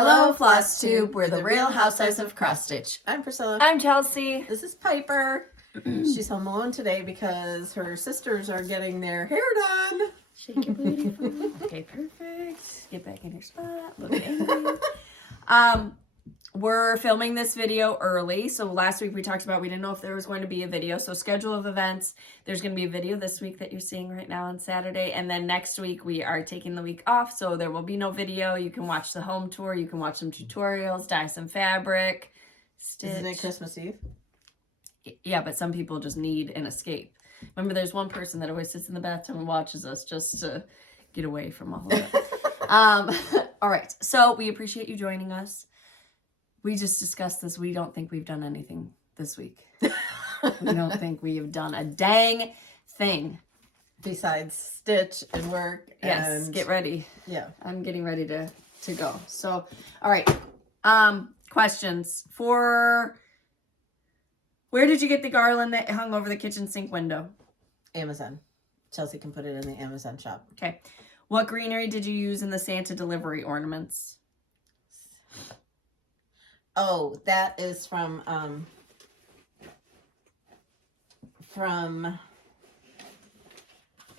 Hello, Flosstube. We're the Real Housewives of Cross Stitch. I'm Priscilla. I'm Chelsea. This is Piper. She's home alone today because her sisters are getting their hair done. Shake your booty. Okay, perfect. Get back in your spot. Look angry. We're filming this video early. So last week we talked about we didn't know if there was going to be a video. So schedule of events. There's going to be a video this week that you're seeing right now on Saturday. And then next week we are taking the week off. So there will be no video. You can watch the home tour. You can watch some tutorials, dye some fabric, stitch. Isn't it Christmas Eve? Yeah, but some people just need an escape. Remember, there's one person that always sits in the bathtub and watches us just to get away from all of it. All right. So we appreciate you joining us. We just discussed this. We don't think we've done anything this week. We don't think we have done a dang thing. Besides stitch and work. Yes, and... get ready. Yeah. I'm getting ready to go. So, all right. Questions for... Where did you get the garland that hung over the kitchen sink window? Amazon. Chelsea can put it in the Amazon shop. Okay. What greenery did you use in the Santa delivery ornaments? Oh, that is from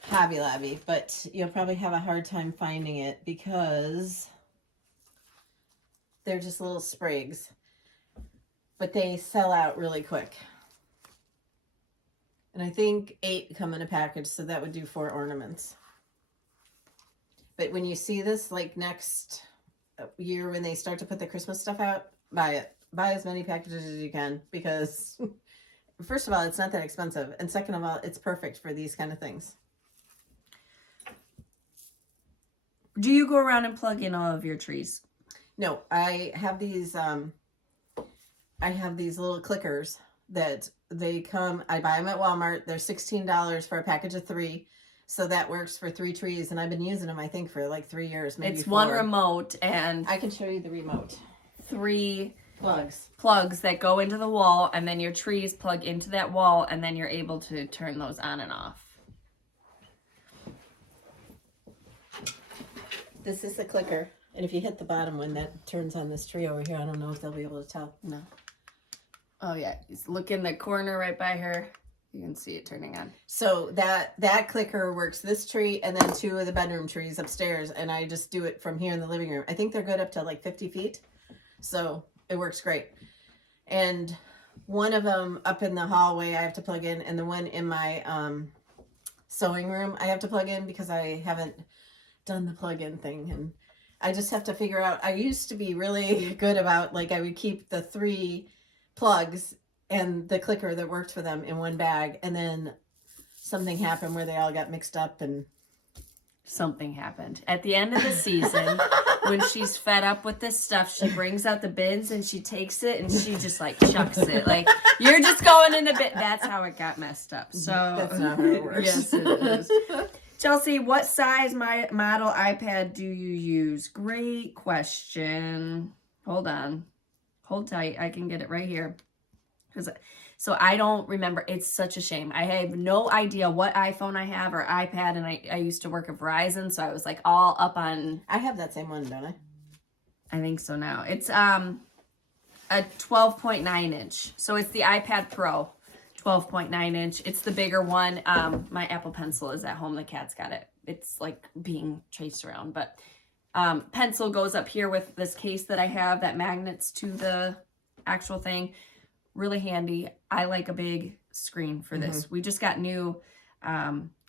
Hobby Lobby, but you'll probably have a hard time finding it because they're just little sprigs. But they sell out really quick. And I think 8 come in a package, so that would do 4 ornaments. But when you see this, like next year when they start to put the Christmas stuff out, buy it. Buy as many packages as you can because, first of all, it's not that expensive. And second of all, it's perfect for these kind of things. Do you go around and plug in all of your trees? No, I have these little clickers that they come, I buy them at Walmart. They're $16 for a package of 3. So that works for 3 trees. And I've been using them, I think, for like 3 years, maybe It's 4. 1 remote and... I can show you the remote. 3 plugs that go into the wall, and then your trees plug into that wall, and then you're able to turn those on and off. This is the clicker. And if you hit the bottom one, that turns on this tree over here. I don't know if they'll be able to tell. No. Oh, yeah. Look in the corner right by her. You can see it turning on. So that clicker works this tree and then 2 of the bedroom trees upstairs. And I just do it from here in the living room. I think they're good up to like 50 feet. So it works great. And one of them up in the hallway I have to plug in. And the one in my sewing room I have to plug in because I haven't done the plug-in thing. And I just have to figure out. I used to be really good about, like, I would keep the 3 plugs and the clicker that worked for them in one bag, and then something happened where they all got mixed up and something happened at the end of the season. When she's fed up with this stuff, she brings out the bins and she takes it and she just like chucks it like, you're just going in a bit. That's how it got messed up. So that's not how it works. Yes, it is. Chelsea, what size model iPad do you use? Great question. Hold on. Hold tight. I can get it right here. So I don't remember. It's such a shame. I have no idea what iPhone I have or iPad, and I used to work at Verizon, so I was like all up on... I have that same one, don't I? I think so now. It's a 12.9 inch. So it's the iPad Pro. 12.9 inch. It's the bigger one. My Apple Pencil is at home. The cat's got it. It's like being chased around. But pencil goes up here with this case that I have that magnets to the actual thing. Really handy. I like a big screen for this. We just got new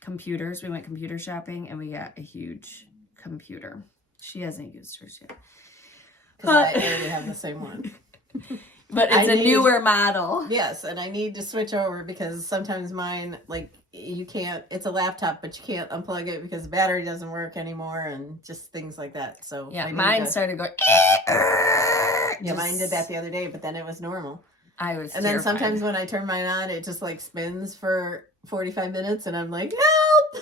computers. We went computer shopping and we got a huge computer. She hasn't used hers yet. Because I already have the same one. But it's a newer model. Yes, and I need to switch over because sometimes mine, like, you can't, it's a laptop, but you can't unplug it because the battery doesn't work anymore and just things like that. So yeah, mine started going. Yeah, mine did that the other day, but then it was normal. I was And terrified. then sometimes when I turn mine on, it just like spins for 45 minutes and I'm like,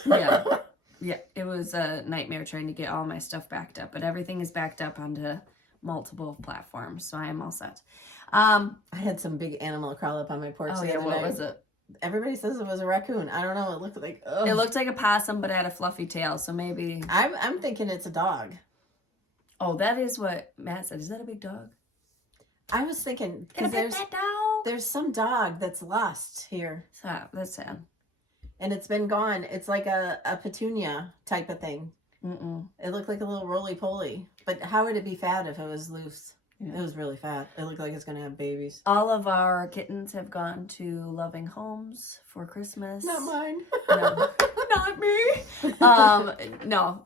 help! Yeah, it was a nightmare trying to get all my stuff backed up, but everything is backed up onto multiple platforms, so I am all set. I had some big animal crawl up on my porch the other what night. was it? Everybody says it was a raccoon. I don't know. It looked like... Ugh. It looked like a possum, but it had a fluffy tail, so maybe... I'm thinking it's a dog. Oh, that is what Matt said. Is that a big dog? I was thinking, Gonna because pet that dog? there's some dog that's lost here. That's sad. And it's been gone. It's like a petunia type of thing. Mm-mm. It looked like a little roly-poly. But how would it be fat if it was loose? Yeah. It was really fat. It looked like it's going to have babies. All of our kittens have gone to loving homes for Christmas. Not mine. No. Not me. No.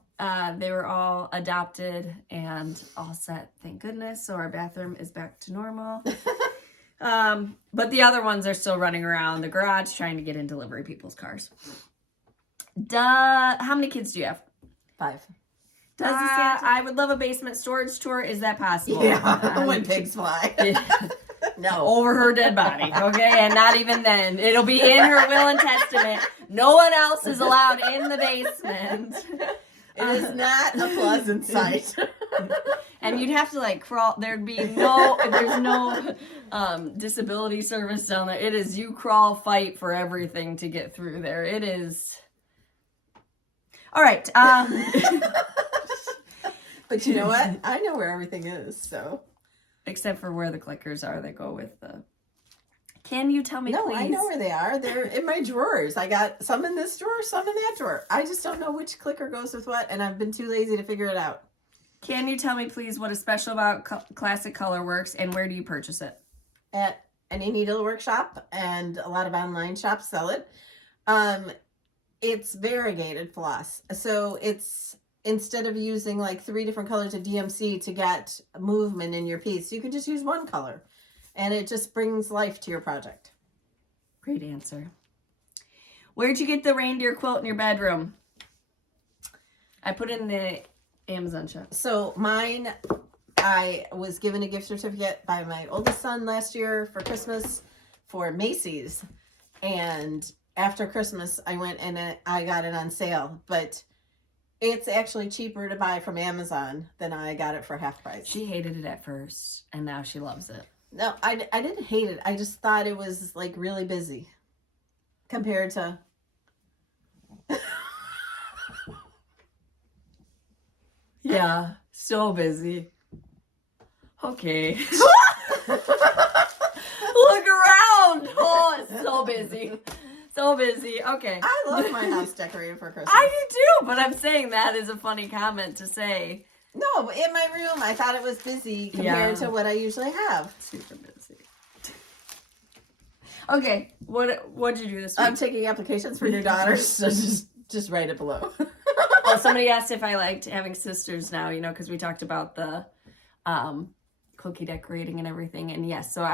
They were all adopted and all set, thank goodness. So our bathroom is back to normal. But the other ones are still running around the garage trying to get in delivery people's cars. How many kids do you have? 5. I would love a basement storage tour. Is that possible? Yeah, when pigs fly. No. Over her dead body, okay? And not even then. It'll be in her will and testament. No one else is allowed in the basement. It is not a pleasant sight. And you'd have to like crawl. There's no disability service down there. It is you crawl, fight for everything to get through there. It is. All right. But you know what? I know where everything is, so. Except for where the clickers are that go with the. Can you tell me, no, please? I know where they are. They're in my drawers. I got some in this drawer, some in that drawer. I just don't know which clicker goes with what, and I've been too lazy to figure it out. Can you tell me, please, what is special about Classic Colorworks and where do you purchase it? At any needle workshop, and a lot of online shops sell it. It's variegated floss. So it's, instead of using like 3 different colors of DMC to get movement in your piece, you can just use one color. And it just brings life to your project. Great answer. Where'd you get the reindeer quilt in your bedroom? I put it in the Amazon shop. So mine, I was given a gift certificate by my oldest son last year for Christmas for Macy's. And after Christmas, I went and I got it on sale. But it's actually cheaper to buy from Amazon than I got it for half price. She hated it at first, and now she loves it. No, I didn't hate it. I just thought it was like really busy compared to. Yeah, so busy. Okay. Look around. Oh, it's so busy. So busy. Okay. I love my house decorated for Christmas. I do too, but I'm saying that is a funny comment to say. No, but in my room, I thought it was busy compared to what I usually have. Super busy. Okay, what'd you do this week? I'm taking applications for your daughters, so just write it below. Oh, somebody asked if I liked having sisters now, because we talked about the cookie decorating and everything. And yes, so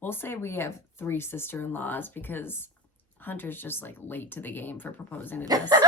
we'll say we have 3 sister-in-laws because Hunter's just like late to the game for proposing to Destiny.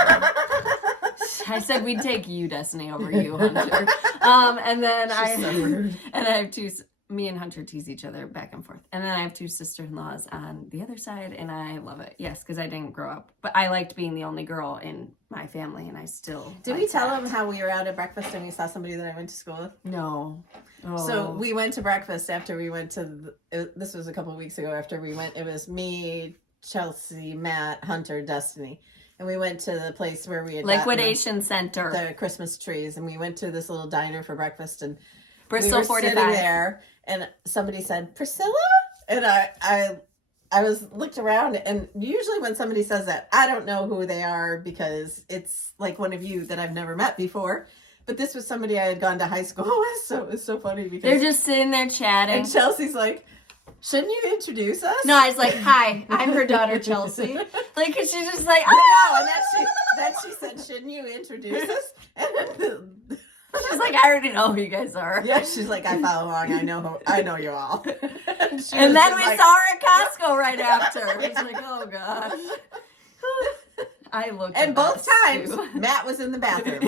I said we'd take you, Destiny, over you, Hunter. And then I have 2. Me and Hunter tease each other back and forth. And then I have 2 sister-in-laws on the other side, and I love it. Yes, because I didn't grow up. But I liked being the only girl in my family, and I still Did we tell them how we were out at breakfast and we saw somebody that I went to school with? No. Oh. So we went to breakfast after we went to, this was a couple of weeks ago after we went, it was me, Chelsea, Matt, Hunter, Destiny. And we went to the place where we had Liquidation Center. The Christmas trees. And we went to this little diner for breakfast. And Bristol we were 45. sitting there. And somebody said, Priscilla? And I looked around, and usually when somebody says that, I don't know who they are because it's like one of you that I've never met before. But this was somebody I had gone to high school with, so it was so funny because they're just sitting there chatting. And Chelsea's like, shouldn't you introduce us? No, I was like, hi, I'm her daughter, Chelsea. Like, cause she's just like, oh no. And then she said, shouldn't you introduce us? And she's like, I already know who you guys are. Yeah, she's like, I follow along. I know you all. And then we saw her at Costco right after. It's like, oh gosh. I looked. And both times, Matt was in the bathroom.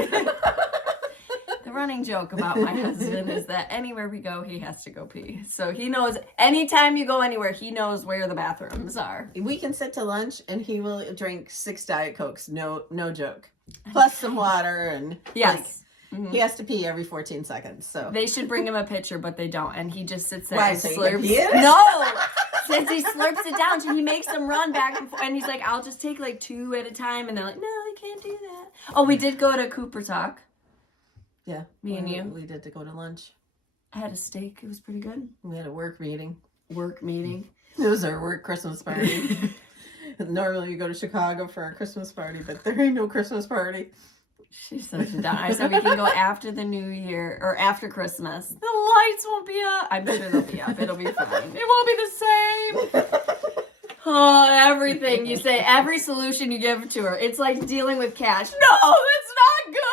The running joke about my husband is that anywhere we go, he has to go pee. So he knows anytime you go anywhere, he knows where the bathrooms are. We can sit to lunch and he will drink 6 Diet Cokes. No joke. Plus some water and yes. He has to pee every 14 seconds. So they should bring him a pitcher, but they don't. And he just sits there and slurps. No! Since he slurps it down, so he makes them run back and forth. And he's like, I'll just take like 2 at a time. And they're like, no, they can't do that. Oh, we did go to Cooper Talk. Yeah. Me and you. We did to go to lunch. I had a steak. It was pretty good. We had a work meeting. Work meeting. It was our work Christmas party. Normally you go to Chicago for a Christmas party, but there ain't no Christmas party. She's such a dumb. I said we can go after the New Year or after Christmas. The lights won't be up. I'm sure they'll be up. It'll be fine. It won't be the same. Oh, everything you say, every solution you give to her, it's like dealing with cash. No, that's not good.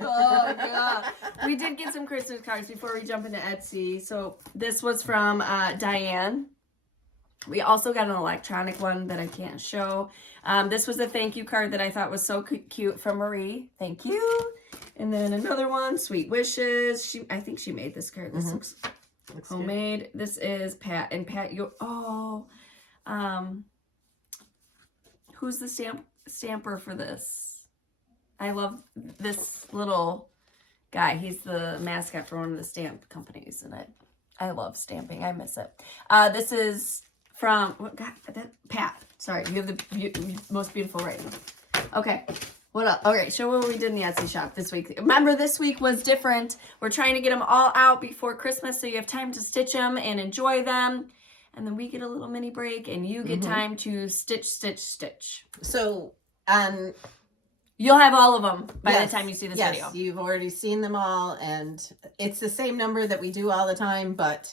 Oh God. We did get some Christmas cards before we jump into Etsy. So this was from Diane. We also got an electronic one that I can't show. This was a thank you card that I thought was so cute from Marie. Thank you. And then another one, Sweet Wishes. I think she made this card. This looks homemade. Good. This is Pat. And Pat, who's the stamper for this? I love this little guy. He's the mascot for one of the stamp companies. And I love stamping. I miss it. This is from Pat. Sorry, you have the most beautiful writing. Okay, what else? Okay, show what we did in the Etsy shop this week. Remember, this week was different. We're trying to get them all out before Christmas so you have time to stitch them and enjoy them. And then we get a little mini break and you get time to stitch. So, you'll have all of them by the time you see this video. Yes, you've already seen them all, and it's the same number that we do all the time, but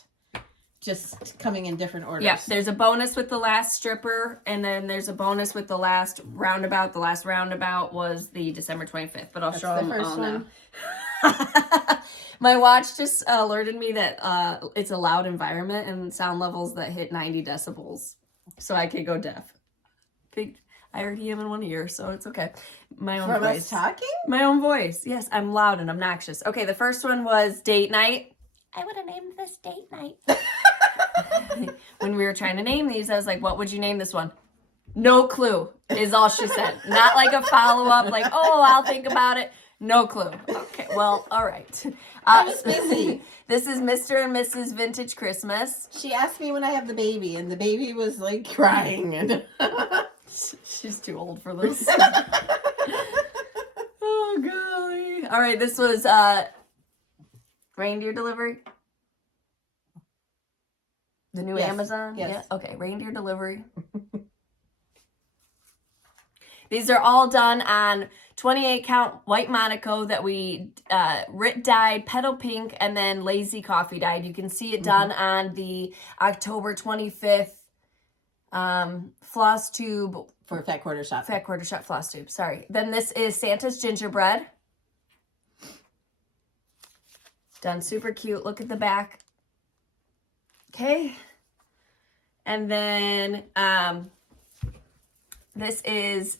just coming in different orders. Yeah, there's a bonus with the last stripper, and then there's a bonus with the last roundabout. The last roundabout was the December 25th, but I'll show them all now. My watch just alerted me that it's a loud environment and sound levels that hit 90 decibels, so I could go deaf. I already am in one ear, so it's okay. My own voice. Us talking? My own voice. Yes, I'm loud and obnoxious. Okay, the first one was date night. I would have named this date night. When we were trying to name these, I was like, what would you name this one? No clue is all she said. Not like a follow-up, like, oh, I'll think about it. No clue. Okay, well, all right. I was busy. This is Mr. and Mrs. Vintage Christmas. She asked me when I have the baby, and the baby was like crying. And she's too old for this. Oh, golly. All right, this was Reindeer Delivery. The new Amazon? Yes. Yeah. Okay, Reindeer Delivery. These are all done on 28 count white Monaco that we Rit dyed, petal pink, and then lazy coffee dyed. You can see it done on the October 25th Flosstube. For Fat Quarter Shop. Fat Quarter Shop Flosstube, sorry. Then this is Santa's gingerbread. Done super cute. Look at the back. Okay. And then this is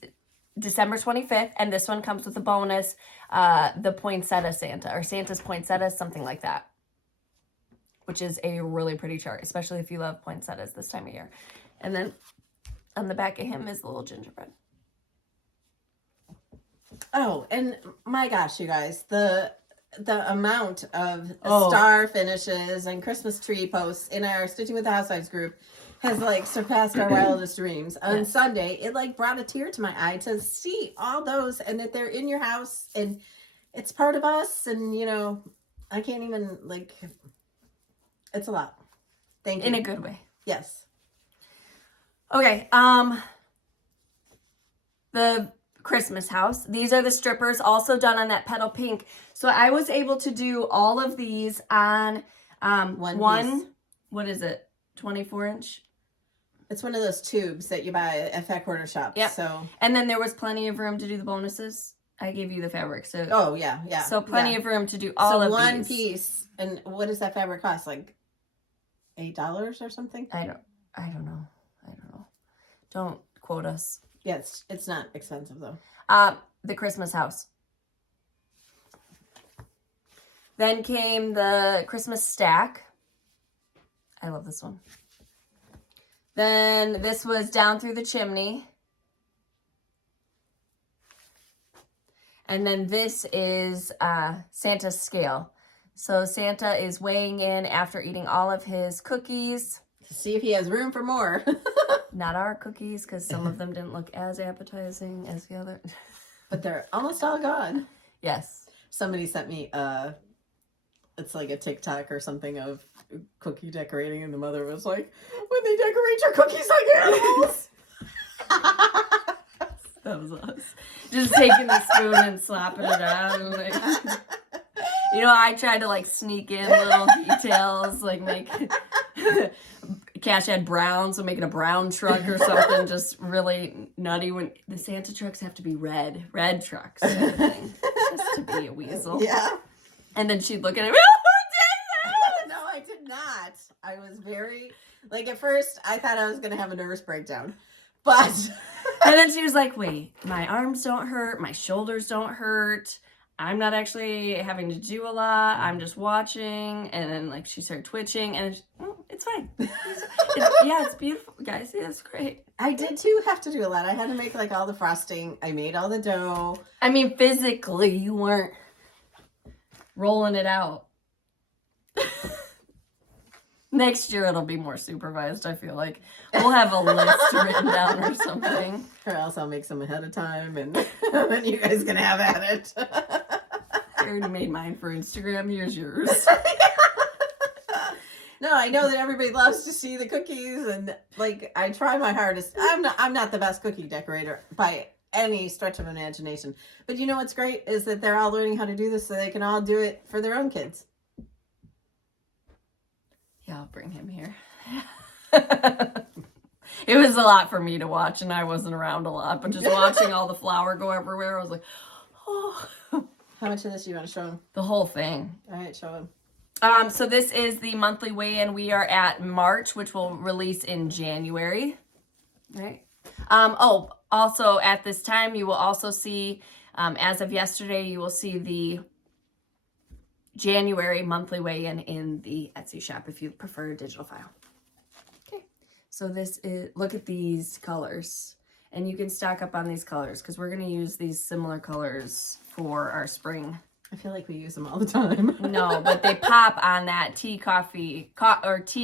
December 25th, and this one comes with a bonus, the poinsettia Santa, or Santa's poinsettia, something like that, which is a really pretty chart, especially if you love poinsettias this time of year. And then on the back of him is the little gingerbread. Oh, and my gosh, you guys, the amount of star finishes and Christmas tree posts in our Stitching with the Housewives group has like surpassed our wildest dreams. On Sunday, it like brought a tear to my eye to see all those and that they're in your house and it's part of us. And you know, I can't even like, it's a lot. Thank you. In a good way. Yes. Okay. The Christmas house. These are the strippers, also done on that petal pink. So I was able to do all of these on one what is it? 24-inch? It's one of those tubes that you buy at Fat Quarter Shop. Yep. So and then there was plenty of room to do the bonuses. I gave you the fabric. So yeah. So plenty of room to do all of one these. piece. And what does that fabric cost? Like $8 or something? I don't know. Don't quote us. Yeah, it's not expensive though. The Christmas house. Then came the Christmas stack. I love this one. Then this was Down Through the Chimney. And then this is Santa's scale. So Santa is weighing in after eating all of his cookies. To see if he has room for more. Not our cookies, because some of them didn't look as appetizing as the other. But they're almost all gone. Yes. somebody sent me it's like a TikTok or something of cookie decorating, and the mother was like, when they decorate your cookies like animals. That was us. Just taking the spoon and slapping it out. And like, you know, I tried to like sneak in little details, like make Cash had brown, so making a brown truck or something, just really nutty. When the Santa trucks have to be red trucks, sort of thing, just to be a weasel. Yeah. And then she'd look at it. No, I did not. I was very, like, at first I thought I was gonna have a nervous breakdown, but and then she was like, "Wait, my arms don't hurt, my shoulders don't hurt. I'm not actually having to do a lot. I'm just watching." And then like she started twitching, and it's fine. It's beautiful, guys. Yeah, it's great. I did too have to do a lot. I had to make like all the frosting. I made all the dough. I mean, physically, you weren't rolling it out. Next year it'll be more supervised, I feel like. We'll have a list written down or something. Or else I'll make some ahead of time, and then you guys can have at it. I already made mine for Instagram. Here's yours. No, I know that everybody loves to see the cookies, and like I try my hardest. I'm not the best cookie decorator by any stretch of imagination. But you know what's great is that they're all learning how to do this so they can all do it for their own kids. Yeah, I'll bring him here. It was a lot for me to watch, and I wasn't around a lot, but just watching all the flour go everywhere, I was like, oh. How much of this do you want to show them? The whole thing. All right, show them. So this is the monthly weigh-in. We are at March, which will release in January. Right. Also at this time, you will also see, as of yesterday, you will see the January monthly weigh-in in the Etsy shop if you prefer a digital file. Okay, so this is, look at these colors, and you can stock up on these colors because we're going to use these similar colors for our spring. I feel like we use them all the time. No, but they pop on that tea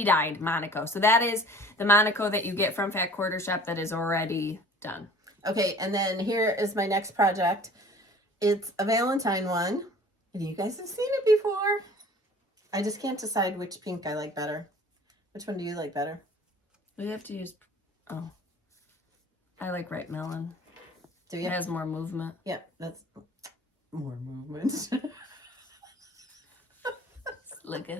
dyed Monaco. So that is the Monaco that you get from Fat Quarter Shop that is already done. Okay, and then here is my next project. It's a Valentine one. And you guys have seen it before. I just can't decide which pink I like better. Which one do you like better? We have to use, I like Ripe Melon. Do you? It has more movement. Yeah, that's more movement. Look at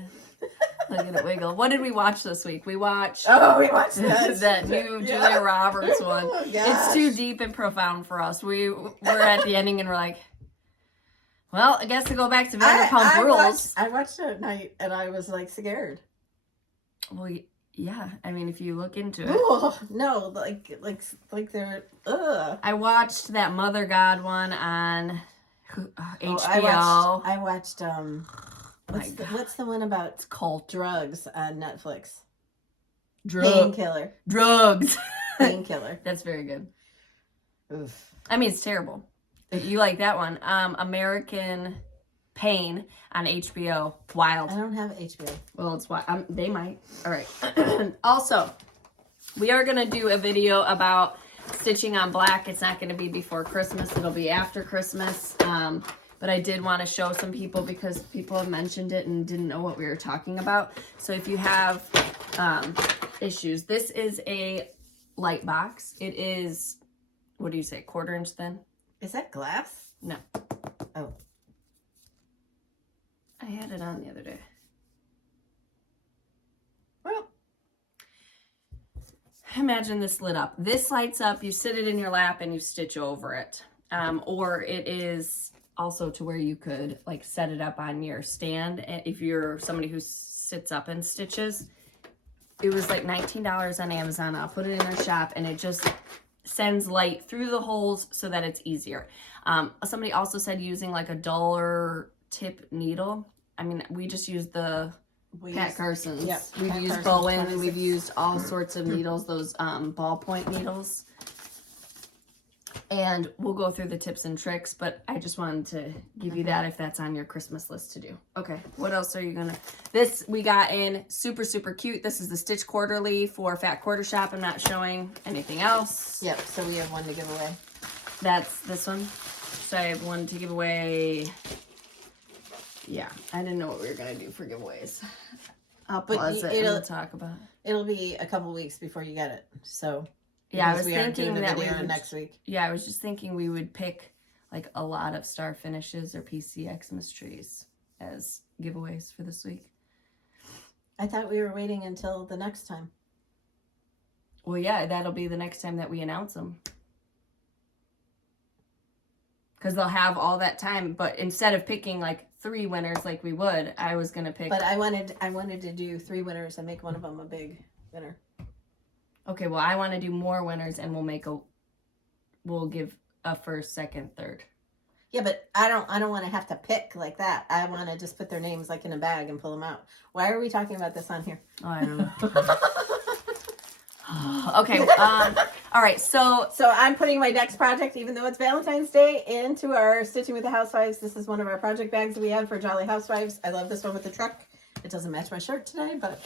it wiggle. What did we watch this week? We watched that. that new Julia Roberts one. Oh, it's too deep and profound for us. We're at the ending and we're like, well, I guess to go back to Vanderpump Rules. I watched it at night and I was like scared. Well, yeah. I mean, if you look into it. Oh no, like they're. Ugh. I watched that Mother God one on HBO. I watched what's the one about? It's called drugs on Netflix. Drugs. Painkiller. That's very good. Oof. I mean, it's terrible. You like that one. American Pain on HBO. Wild. I don't have HBO. Well, it's wild. They might. All right. Also, we are going to do a video about stitching on black. It's not going to be before Christmas. It'll be after Christmas. But I did want to show some people because people have mentioned it and didn't know what we were talking about. So if you have issues, this is a light box. It is, what do you say, 1/4 inch thin? Is that glass? No. Oh. I had it on the other day. Well, imagine this lit up. This lights up, you sit it in your lap and you stitch over it. Or it is also to where you could like set it up on your stand if you're somebody who sits up and stitches. It was like $19 on Amazon. I'll put it in our shop and it just sends light through the holes so that it's easier. Somebody also said using like a duller tip needle. I mean, we just use the Pat Carson's. Yep, we've Pat used Carson's Bowen. 26. We've used all sorts of needles, those ballpoint needles. And we'll go through the tips and tricks, but I just wanted to give you that if that's on your Christmas list to do. Okay, what else are you gonna... This we got in super, super cute. This is the Stitch Quarterly for Fat Quarter Shop. I'm not showing anything else. Yep, so we have one to give away. That's this one. So I have one to give away. Yeah, I didn't know what we were going to do for giveaways. I'll But pause it and we'll talk about it. It'll be a couple weeks before you get it. So, yeah, I was we aren't thinking doing a that video we would, next week. Yeah, I was just thinking we would pick like a lot of star finishes or PC Xmas trees as giveaways for this week. I thought we were waiting until the next time. Well, yeah, that'll be the next time that we announce them. Because they'll have all that time. But instead of picking like 3 winners like we would, I was going to pick... But I wanted to do 3 winners and make one of them a big winner. Okay, well, I want to do more winners and we'll give a first, second, third. Yeah, but I don't want to have to pick like that. I want to just put their names like in a bag and pull them out. Why are we talking about this on here? Oh, I don't know. Okay. All right. So I'm putting my next project, even though it's Valentine's Day, into our Stitching with the Housewives. This is one of our project bags that we have for Jolly Housewives. I love this one with the truck. It doesn't match my shirt today, but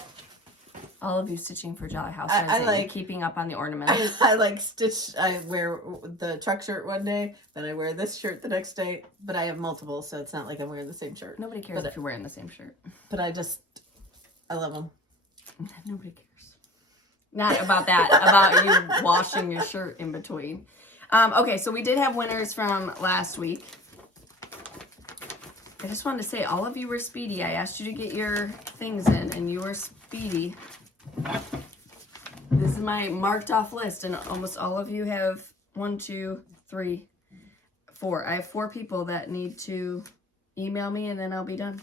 all of you stitching for Jolly Housewives. I like keeping up on the ornaments. I like stitch. I wear the truck shirt one day, then I wear this shirt the next day. But I have multiple, so it's not like I'm wearing the same shirt. Nobody cares if you're wearing the same shirt. But I love them. Nobody cares. Not about that, about you washing your shirt in between. Okay, so we did have winners from last week. I just wanted to say, all of you were speedy. I asked you to get your things in, and you were speedy. This is my marked off list, and almost all of you have 1, 2, 3, 4. I have 4 people that need to email me, and then I'll be done.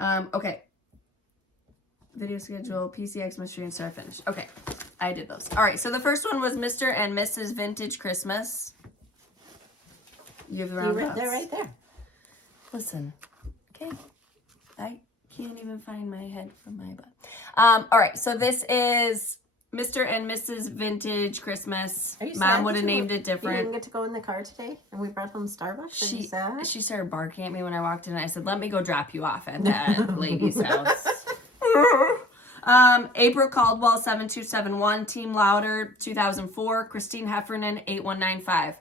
Okay. Video schedule, PC Xmas tree, and star finish. Okay, I did those. All right, so the first one was Mr. and Mrs. Vintage Christmas. You have the roundabouts. They're right there. Listen, okay. I can't even find my head from my butt. All right, so this is Mr. and Mrs. Vintage Christmas. Mom would have named it different. You didn't get to go in the car today, and we brought home Starbucks. Are you sad? She started barking at me when I walked in, and I said, "Let me go drop you off at that lady's house." April Caldwell 7271, Team Louder 2004, Christine Heffernan 8195.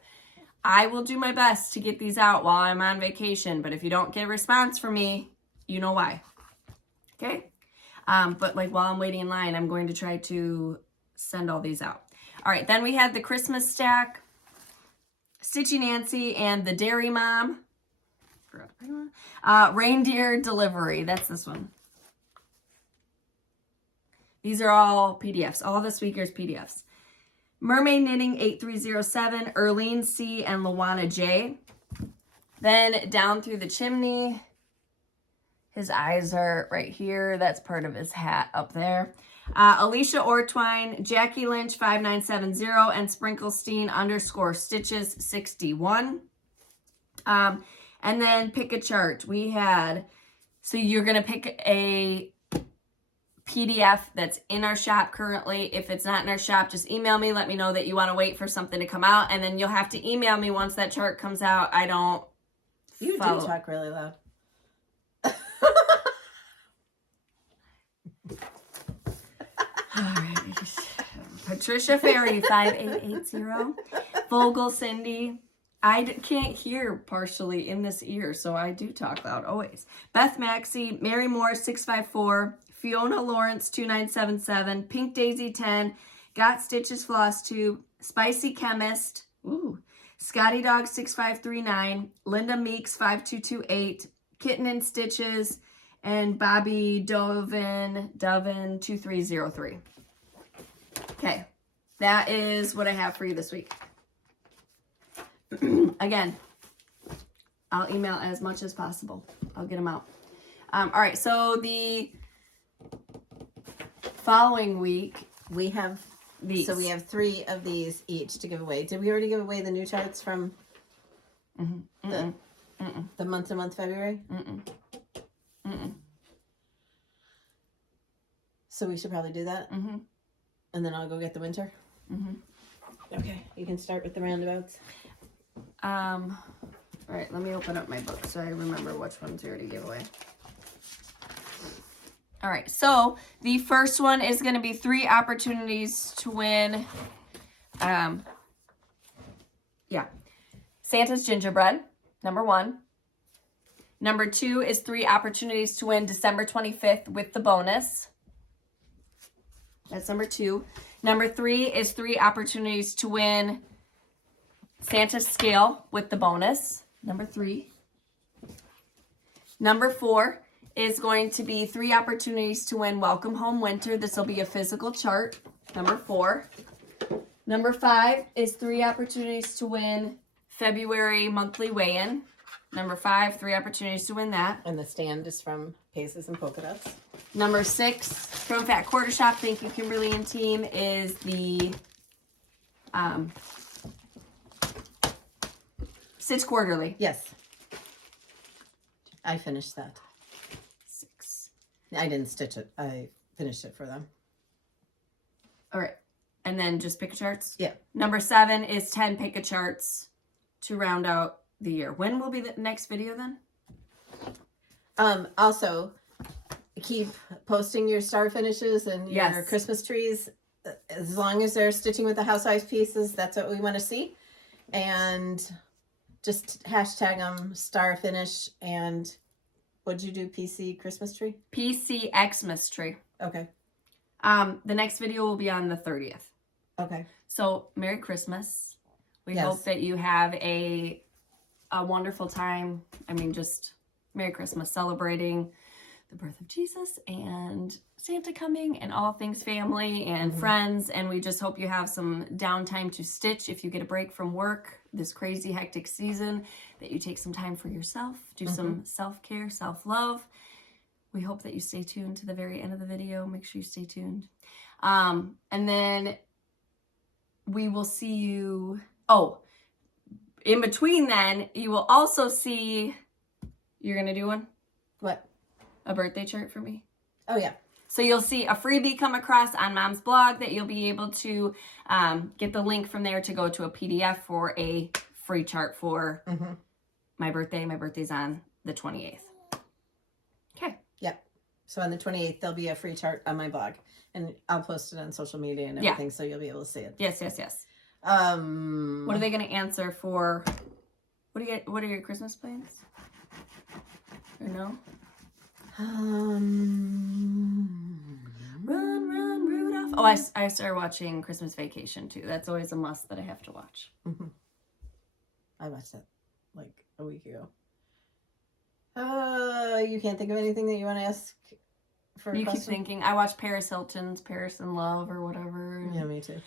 I will do my best to get these out while I'm on vacation, but if you don't get a response from me, you know why. Okay? But like while I'm waiting in line, I'm going to try to send all these out. All right, then we had the Christmas stack, Stitchy Nancy and the Dairy Mom. Reindeer Delivery, that's this one. These are all PDFs. All the speakers PDFs. Mermaid Knitting 8307, Erlene C. and Luana J. Then down through the chimney. His eyes are right here. That's part of his hat up there. Alicia Ortwine, Jackie Lynch 5970, and Sprinklestein _stitches 61. And then pick a chart. We had, so you're going to pick a PDF that's in our shop currently. If it's not in our shop, just email me. Let me know that you want to wait for something to come out. And then you'll have to email me once that chart comes out. I don't You do talk really loud. All right. Patricia Ferry 5880. Vogel Cindy. I can't hear partially in this ear, so I do talk loud always. Beth Maxey, Mary Moore 654, Fiona Lawrence 2977, Pink Daisy 10, Got Stitches Flosstube, Spicy Chemist, ooh, Scotty Dog 6539, Linda Meeks 5228, Kitten and Stitches, and Bobby Dovin 2303. Okay, that is what I have for you this week. Again, I'll email as much as possible. I'll get them out. All right, so the following week we have these. So we have 3 of these each to give away. Did we already give away the new charts from the month-to-month February? So we should probably do that. And then I'll go get the winter. Okay, you can start with the roundabouts. All right, let me open up my book so I remember which ones we already gave away. All right, so the first one is going to be 3 opportunities to win. Santa's Gingerbread, number 1. Number 2 is 3 opportunities to win December 25th with the bonus. That's number 2. Number 3 is 3 opportunities to win Santa's scale with the bonus. Number 3. Number 4 is going to be 3 opportunities to win Welcome Home Winter. This will be a physical chart. Number 4. Number 5 is 3 opportunities to win February monthly weigh-in. Number 5, 3 opportunities to win that. And the stand is from Paces and Polka Dots. Number 6, from Fat Quarter Shop, thank you Kimberly and team, is the Stitch Quarterly. Yes. I finished that. 6. I didn't stitch it. I finished it for them. All right. And then just pick a charts? Yeah. Number 7 is 10 pick a charts to round out the year. When will be the next video then? Also, keep posting your star finishes and your Yes. Christmas trees. As long as they're stitching with the Housewives pieces, that's what we want to see. And just hashtag them star finish. And what'd you do? PC Christmas tree? PC Xmas tree. Okay. The next video will be on the 30th. Okay. So Merry Christmas. We Yes. hope that you have a wonderful time. I mean, just Merry Christmas, celebrating the birth of Jesus and Santa coming and all things family and friends. And we just hope you have some downtime to stitch if you get a break from work this crazy hectic season, that you take some time for yourself, do some self-care, self-love. We hope that you stay tuned to the very end of the video. Make sure you stay tuned. And then we will see you. Oh, in between then, you will also see, you're going to do one? What? A birthday chart for me? Oh, yeah. So you'll see a freebie come across on Mom's blog that you'll be able to get the link from there to go to a PDF for a free chart for my birthday. My birthday's on the 28th. Okay. Yep. So on the 28th, there'll be a free chart on my blog. And I'll post it on social media and everything, so you'll be able to see it. Yes, yes, yes. What are they going to answer for? What are your Christmas plans? Or no? Run, Rudolph. Oh, I started watching Christmas Vacation too. That's always a must that I have to watch. I watched that like a week ago. You can't think of anything that you want to ask for a You keep question? thinking. I watched Paris Hilton's Paris in Love or whatever. Yeah, me too.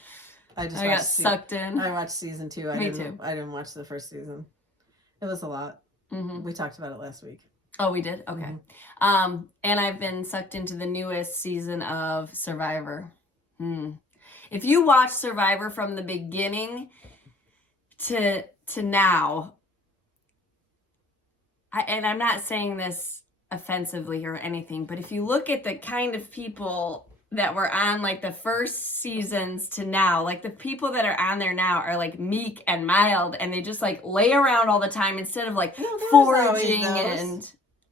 I got sucked in. I watched season 2. Me too. I didn't watch the first season. It was a lot. We talked about it last week. Oh, we did? Okay. And I've been sucked into the newest season of Survivor. If you watch Survivor from the beginning to now, and I'm not saying this offensively or anything, but if you look at the kind of people that were on like the first seasons to now, like the people that are on there now are like meek and mild, and they just like lay around all the time instead of like foraging, and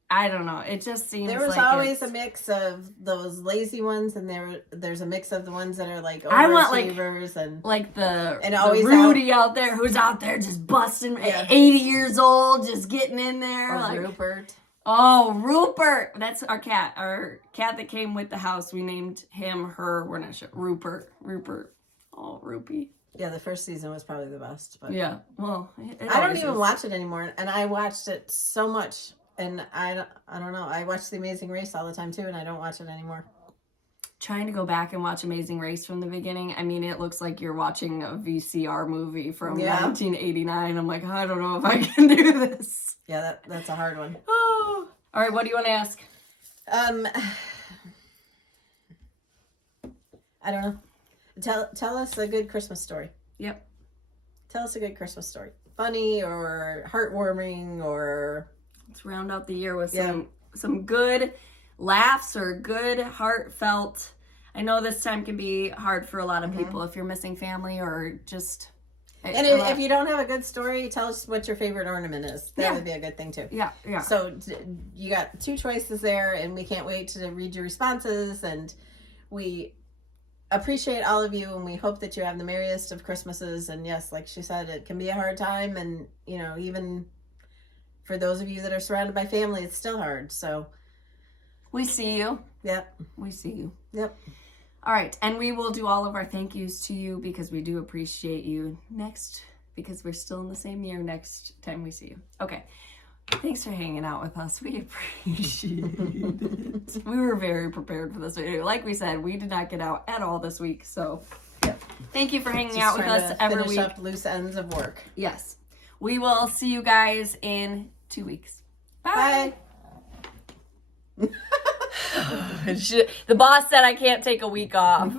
I don't know. It just seems there was like always a mix of those lazy ones, and there's a mix of the ones that are like I want overachievers and the always Rudy out there who's out there just busting, 80 years old, just getting in there. or Like, Rupert. Oh, Rupert. That's our cat. Our cat that came with the house. We named him, her, we're not sure. Rupert. Oh, Rupee. Yeah, the first season was probably the best. But Yeah. Well, I don't even watch it anymore, and I watched it so much, and I don't know. I watch The Amazing Race all the time too, and I don't watch it anymore. Trying to go back and watch Amazing Race from the beginning. I mean, it looks like you're watching a VCR movie from 1989. I'm like, I don't know if I can do this. Yeah, that's a hard one. Oh. All right, what do you want to ask? I don't know. Tell us a good Christmas story. Yep. Tell us a good Christmas story. Funny or heartwarming or... Let's round out the year with some good laughs or good heartfelt. I know this time can be hard for a lot of people if you're missing family or just... And if you don't have a good story, tell us what your favorite ornament is. That would be a good thing too. Yeah. So you got 2 choices there, and we can't wait to read your responses. And we appreciate all of you, and we hope that you have the merriest of Christmases. And yes, like she said, it can be a hard time, and even for those of you that are surrounded by family, it's still hard. So we see you. Yep. We see you. Yep. All right. And we will do all of our thank yous to you because we do appreciate you because we're still in the same year next time we see you. Okay. Thanks for hanging out with us. We appreciate it. We were very prepared for this video. Like we said, we did not get out at all this week. So thank you for hanging out with us every week. Finish up loose ends of work. Yes. We will see you guys in 2 weeks. Bye. Bye. The boss said I can't take a week off.